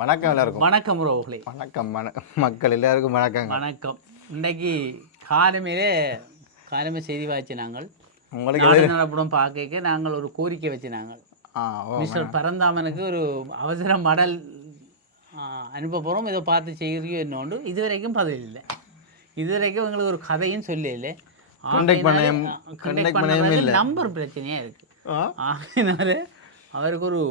வணக்கம் எல்லாருக்கும். வணக்கம் உறவுகளே. வணக்கம் வணக்கம் மக்கள் எல்லாருக்கும் வணக்கங்க. வணக்கம். இன்னைக்கு காலமையிலே காலமே செய்தி வாய்ச்சி நாங்கள். உங்களுக்கு நாடு நடப்படம் பார்க்க நாங்கள் ஒரு கோரிக்கை வச்சு நாங்கள். மிஸ்டர் பரந்தாமனுக்கு ஒரு அவசர மடல் அனுப்ப போகிறோம் இதை பார்த்து செய்கிறியோ என்னோண்டு. இதுவரைக்கும் பதில் இல்லை. இதுவரைக்கும் எங்களுக்கு ஒரு கதையும் சொல்லல. நம்பர் பிரச்சனையாக இருக்குது ஆகினால அவருக்கு ஒரு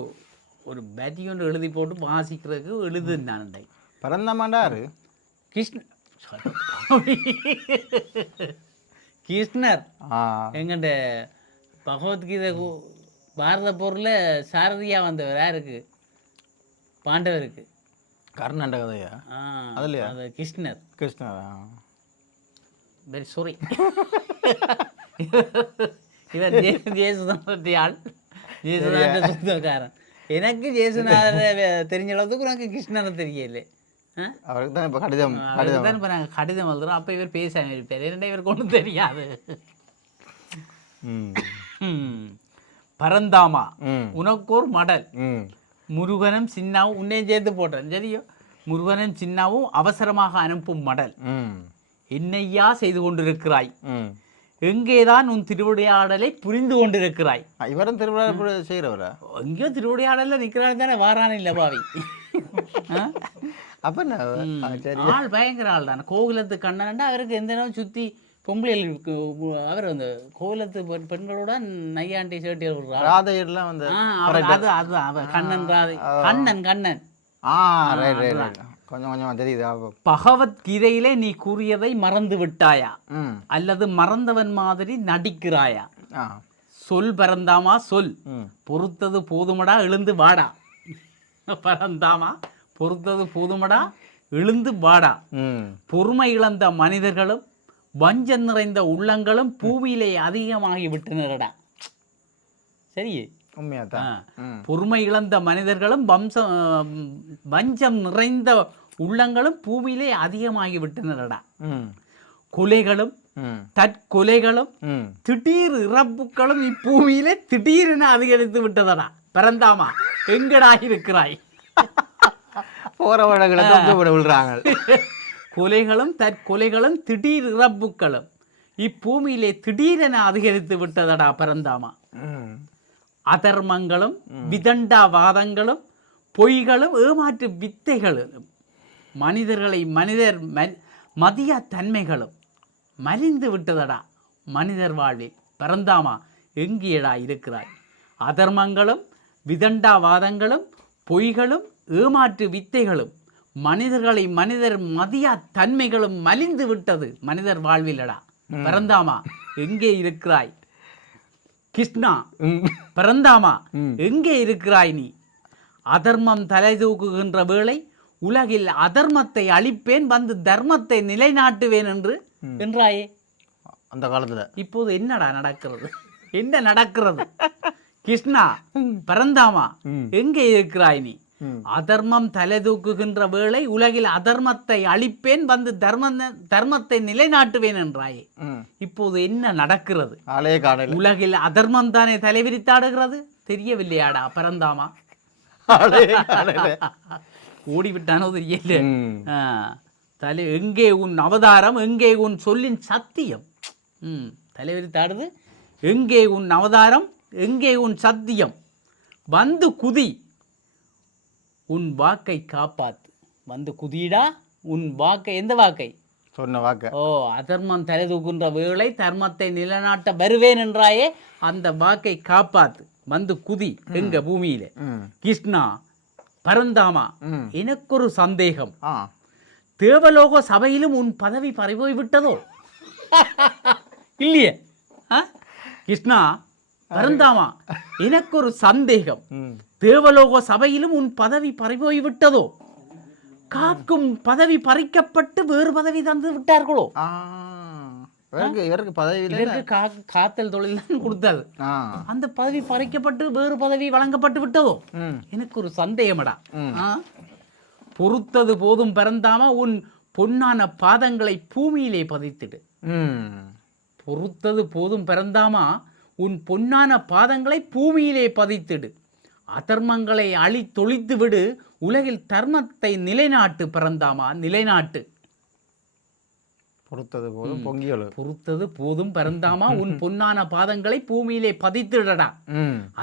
ஒரு பேட்டிங் ஒன்று எழுதி போட்டு வாசிக்கிறதுக்கு எழுதுனான்டை பரந்தமாண்டாரு கிருஷ்ண கிருஷ்ணர். எங்கண்ட பகவத்கீதை பாரத போரில் சாரதியாக வந்தவர் யாருக்கு? பாண்டவருக்கு. கர்நாடக கதையா? அதுலயா? அது கிருஷ்ணர். கிருஷ்ணரா? வெரி சாரி இவர் ஜே ஜேசுதாசன் ஆள் ஜேசுதாசன் சொந்தக்காரன். எனக்கு ஜேசுநாதரை வே- தெரிஞ்ச அளவுக்கு உனக்கு கிருஷ்ணரை தெரியல. அவருக்கு தான் இப்போ கடிதம் அவருக்கு தான் இப்போ நாங்கள் கடிதம் எழுதுறோம். அப்போ இவர் பேசாம இருப்பார் இரண்டே இவருக்கு ஒன்றும் தெரியாது. பரந்தாமா ம். உனக்கு ஒரு மடல். முருகனும் சின்னாவும் உன்னையும் சேர்த்து போட்டேன் சரியோ? முருகனும் சின்னாவும் அவசரமாக அனுப்பும் மடல். என்னையா செய்து கொண்டிருக்கிறாய்? எங்கேதான் உன் திருவிளையாடலை புரிந்து கொண்டிருக்கிறாய்? இவரும் திருவிழா செய்கிறவரா? எங்கேயோ திருவிளையாடல்ல நிற்கிறாள் தானே வாரான் இல்லை பாவி? அப்போ ஆள் பயங்கர ஆள் தானே. கோகுலத்து கண்ணன்டா அவருக்கு எந்த நேரம் சுற்றி பொம்பளைகள். அவர் அந்த கோகுலத்து பெண்- பெண்களோட நையாண்டி சேட்டியல் விடுறாள் ராதையர்லாம் வந்து அது அது கண்ணன் ராதை. கண்ணன் கண்ணன். ஆ ரைட் ரைட் கொஞ்சம் கொஞ்சமாக தெரியுது? பகவத்கீதையிலே நீ கூறியதை மறந்து விட்டாயா? அல்லது மறந்தவன் மாதிரி நடிக்கிறாயா? சொல் பரந்தாமா சொல். பொறுத்தது போதுமடா எழுந்து வாடா. பரந்தாமா பொறுத்தது போதுமடா எழுந்து வாடா. பொறுமை இழந்த மனிதர்களும் வஞ்சம் நிறைந்த உள்ளங்களும் பூவிலே அதிகமாகி விட்டனரடா. சரியே உண்மையாக ஆ. தான் ம். பொறுமை இழந்த மனிதர்களும் வம்சம் வஞ்சம் நிறைந்த உள்ளங்களும் பூவிலே அதிகமாகி விட்டனரடா ம். கொலைகளும் தற்கொலைகளும் திடீர் இறப்புகளும் இப்பூமியிலே திடீரென அதிகரித்து விட்டதடா. பரந்தாமா எங்கடா இருக்கிறாய்? போகிற வழக்கில் தொங்க விட விழுறாங்க கொலைகளும் தற்கொலைகளும் திடீர் இறப்புகளும் இப்பூமியிலே திடீரென அதிகரித்து விட்டதடா பரந்தாமா. ம். அதர்மங்களும் விதண்டாவாதங்களும் பொய்களும் ஏமாற்று வித்தைகளும் மனிதர்களை மனிதர் மதிய தன்மைகளும் மலிந்து விட்டதடா மனிதர் வாழ்வில். பரந்தாமா எங்கேடா இருக்கிறாய்? அதர்மங்களும் விதண்டாவாதங்களும் பொய்களும் ஏமாற்று வித்தைகளும் மனிதர்களை மனிதர் மதிய தன்மைகளும் மலிந்து விட்டது மனிதர் வாழ்விலடா. பரந்தாமா எங்கே இருக்கிறாய்? கிருஷ்ணா ம். பரந்தாமா ம். எங்கே இருக்கிறாய் நீ? அதர்மம் தலை தூக்குகின்ற வேளை உலகில் அதர்மத்தை அழிப்பேன் வந்து தர்மத்தை நிலைநாட்டுவேன் என்று என்றாயே? அந்த காலத்தில். இப்போது என்னடா நடக்கிறது? என்ன நடக்கிறது? கிருஷ்ணா பரந்தாமா. எங்கே இருக்கிறாய் நீ? அதர்மம் தலை தூக்குகின்ற வேளை உலகில் அதர்மத்தை அழிப்பேன் வந்து தர்ம தர்மத்தை நிலைநாட்டுவேன் என்றாயே? இப்போது என்ன நடக்கிறது? உலகில் அதர்மம் தானே தலைவிரித்தாடுகிறது? தெரியவில்லையாடா பரந்தாமா? ஓடிவிட்டானோ தெரியல. தலை எங்கே உன் அவதாரம் எங்கே உன் சொல்லின் சத்தியம்? ம் தலைவிரித்தாடுது எங்கே உன் அவதாரம் எங்கே உன் சத்தியம்? வந்து குதி உன் வாக்கை காப்பாத்து. வந்து குதிடா உன் வாக்கை எந்த வாக்கை? சொன்ன வாக்க. ஓ அதர்மம் தலை தூக்குன்ற வேளை தர்மத்தை நிலைநாட்ட வருவேன் என்றாயே அந்த வாக்கை காப்பாத்து. வந்து குதி எங்க பூமியில. கிருஷ்ணா பரந்தாமா எனக்கொரு சந்தேகம். தேவலோக சபையிலும் உன் பதவி பறிபோய் விட்டதோ? இல்லையே? கிருஷ்ணா பரந்தாமா எனக்கொரு சந்தேகம். ம். தேவலோக சபையிலும் உன் பதவி பறிபோய் விட்டதோ? காக்கும் பதவி பறிக்கப்பட்டு வேறு பதவி தந்து விட்டார்களோ? ஆ. இவருக்கு பதவி காத்தல் தொழில் தான் கொடுத்தது அந்த பதவி பறிக்கப்பட்டு வேறு பதவி வழங்கப்பட்டு விட்டதோ? எனக்கு ஒரு சந்தேகமடா? பொறுத்தது போதும் பிறந்தாம உன் பொன்னான பாதங்களை பூமியிலே பதித்திடு. பொறுத்தது போதும் பிறந்தாமா உன் பொன்னான பாதங்களை பூமியிலே பதித்திடு. அதர்மங்களை அழித்தொழித்து விடு உலகில் தர்மத்தை நிலைநாட்டு பிறந்தாமா? நிலைநாட்டு. பொறுத்தது போதும் பொங்கியல். பொறுத்தது போதும் பிறந்தாமா உன் பொன்னான பாதங்களை பூமியிலே பதித்திடடா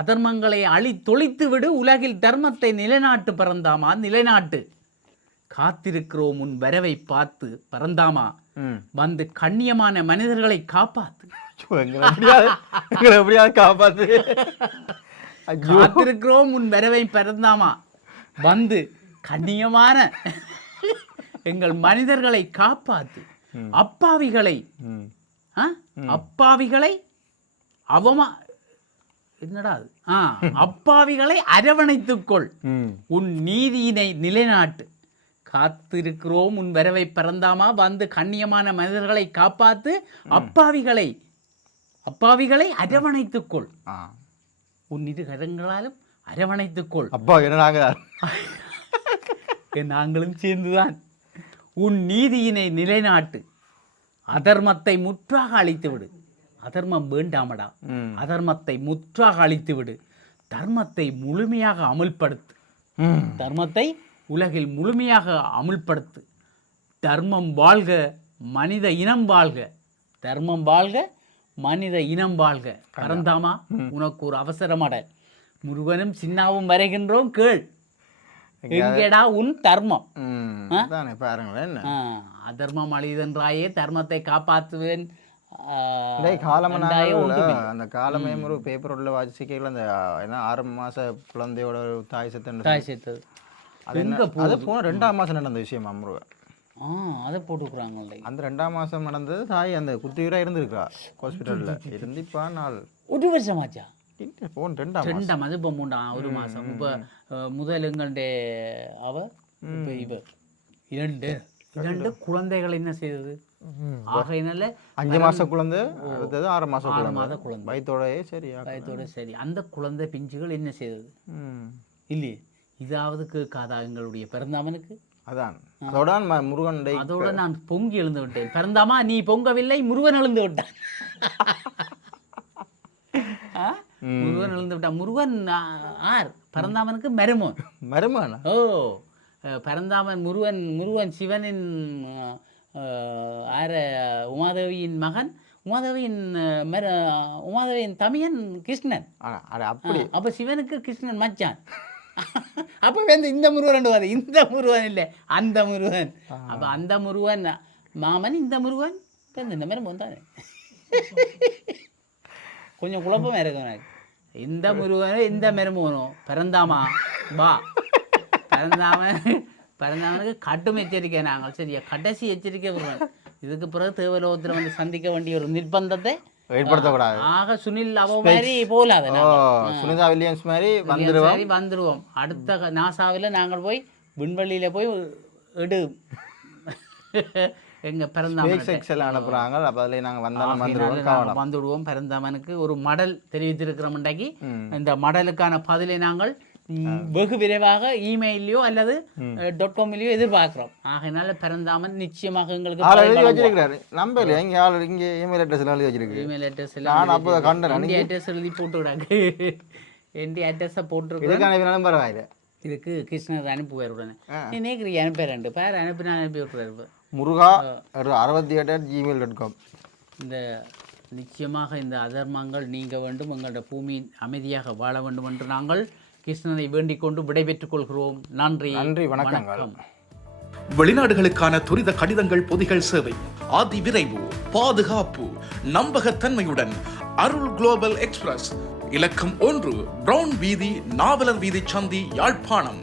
அதர்மங்களை அழித்தொழித்து விடு உலகில் தர்மத்தை நிலைநாட்டு பிறந்தாமா நிலைநாட்டு. காத்திருக்கிறோம் உன் வரவை பார்த்து பிறந்தாமா ம். வந்து கண்ணியமான மனிதர்களை காப்பாத்து. எப்படியாவது காப்பாத்து. காத்திருக்கிறோம் உன் வரவை பிறந்தாமா வந்து கண்ணியமான எங்கள் மனிதர்களை காப்பாத்து. அப்பாவிகளை? அப்பாவிகளை அவமா என்னடா அது? ஆ அப்பாவிகளை அரவணைத்துக்கொள். உன் நீதியினை நிலைநாட்டு. காத்திருக்கிறோம் உன் வரவை பிறந்தாமா? வந்து கண்ணியமான மனிதர்களை காப்பாத்து. அப்பாவிகளை அப்பாவிகளை அரவணைத்துக்கொள். உன் இரு கரங்களாலும் அரவணைத்துக்கொள். அப்பா என்ன நாங்க? நாங்களும் சேர்ந்துதான். உன் நீதியினை நிலைநாட்டு. அதர்மத்தை முற்றாக அழித்து விடு அதர்மம் வேண்டாமடா. அதர்மத்தை முற்றாக அழித்து விடு தர்மத்தை முழுமையாக அமுல்படுத்து. தர்மத்தை உலகில் முழுமையாக அமுல்படுத்து. தர்மம் வாழ்க மனித இனம் வாழ்க. தர்மம் வாழ்க மனித இனம் வாழ்க. பரந்தாமா உனக்கு ஒரு அவசரமட முருகனும் சின்னாவும் வரைகின்றோம் கேள். எங்கேடா உன் தர்மம்? பாருங்களேன் அதர்மம் அழிதென்றாயே தர்மத்தை காப்பாற்றுவேன். அந்த காலமே ஒரு பேப்பர் உள்ள வாசிக்கையில் அந்த என்ன ஆறு மாச குழந்தையோட தாய் சத்தம் தாய் சேர்த்தது அது என்ன போன ரெண்டாம் மாசம் நடந்த விஷயம் அம்ருவ அதை போட்டுக்கிறாங்களே அந்த ரெண்டாம் மாசம் நடந்தது தாய் அந்த குத்தியூரா இருந்திருக்கா ஹாஸ்பிட்டல்ல இருந்து இப்போ நாள் ஒரு போன ரெண்டாம் அது இப்போ மூண்டாம் ஒரு மாதம் இப்போ முதல் எங்களுடைய அவ இப்போ இவ. இரண்டு. இரண்டு குழந்தைகள் என்ன செய்தது? ஆகையினால அஞ்சு மாச குழந்தை அடுத்தது ஆறு மாசம் ஆறு குழந்தை. மாத குழந்தை. வயிற்றோடயே சரியா பயத்தோட சரி. அந்த குழந்தை பிஞ்சுகள் என்ன செய்தது? இல்லையே. இதாவது கேட்காதா எங்களுடைய பிறந்தாமனுக்கு அதான். அதோட முருகன் அதோட நான் பொங்கி எழுந்து விட்டேன். பிறந்தாமா நீ பொங்கவில்லை முருகன் எழுந்து விட்டான். ஆ? முருகன் எழுந்து விட்டான். முருகன் ஆர்? பிறந்தாமனுக்கு மருமோன். மருமகனா ஓ பரந்தாமன் முருகன் முருகன் சிவனின் ஆர உமாதேவியின் மகன் உமாதேவியின் மர உமாதேவியின் தமையன் கிருஷ்ணன். அப்படி. அப்ப சிவனுக்கு கிருஷ்ணன் மச்சான். அப்ப வந்து இந்த முருகன் வருது இந்த முருகன் இல்லை அந்த முருகன். அப்ப அந்த முருகன் மாமன் இந்த முருகன் இந்த மாதிரி வந்தானே கொஞ்சம் குழப்பமா இருக்கு எனக்கு. இந்த முருகனோ இந்த மருமகனோ பிறந்தாமா? வா. பிறந்தாமன் பிறந்தாமனுக்கு கட்டும் எச்சரிக்கை நாங்கள். சரியா? கடைசி எச்சரிக்கை விடுறோம் இதுக்கு பிறகு தேவலோகத்தில் வந்து சந்திக்க வேண்டிய ஒரு நிர்பந்தத்தை ஏற்படுத்தக்கூடாது. ஆக சுனில் அவ மாதிரி போலாத ஓ சுனிதா வில்லியம்ஸ் மாதிரி வந்துருவோம். சரி வந்துருவோம். அடுத்த நாசாவில் நாங்கள் போய் விண்வெளியில போய் எடு. எங்க பிறந்தாமன் அனுப்புறாங்க. அப்ப அதுல நாங்க வந்தாலும் வந்துடுவோம் பிறந்தவனுக்கு ஒரு மடல் தெரிவித்திருக்கிறோம் இன்றைக்கு. இந்த மடலுக்கான பதிலை நாங்கள் வெகு விரைவாக இமெயிலையோ அல்லது டாட் காம்லையோ எதிர்பார்க்கிறோம். ஆகையினால பிறந்தாமன் நிச்சயமாக எங்களுக்கு வழங்குவார். வச்சிருக்கிறாரு. நம்பல இங்க ஆள் இங்க இமெயில் அட்ரஸ் எழுதி வச்சிருக்கு. இமெயில் அட்ரஸ் நான் அப்போ கண்டேன். என் அட்ரஸ் எழுதி போட்டு விடாங்க என் அட்ரஸை போட்டிருக்கேன் இதுக்கு அனுப்பினாலும் பரவாயில்ல. இதுக்கு கிருஷ்ணர் அனுப்புவார் உடனே. நீ நேக்கிறீ அனுப்பிடுறேன் பேர். அனுப்பி நான் அனுப்பி விட்டுறாரு முருகா அறுபத்தி எட்டு ஜிமெயில் டாட் காம் இந்த நிச்சயமாக இந்த அதர்மங்கள் நீங்க வேண்டும் எங்களோட பூமி அமைதியாக வாழ வேண்டும் என்று நாங்கள் கிருஷ்ணனை வேண்டிக் கொண்டு விடைபெற்றுக் கொள்கிறோம். நன்றி. நன்றி வணக்கங்கள். வெளிநாடுகளுக்கான துரித கடிதங்கள் பொதிகள் சேவை அதி விரைவு பாதுகாப்பு நம்பகத்தன்மையுடன் அருள் குளோபல் எக்ஸ்பிரஸ் இலக்கம் ஒன்று பிரவுன் வீதி நாவலர் வீதி சந்தி யாழ்ப்பாணம்.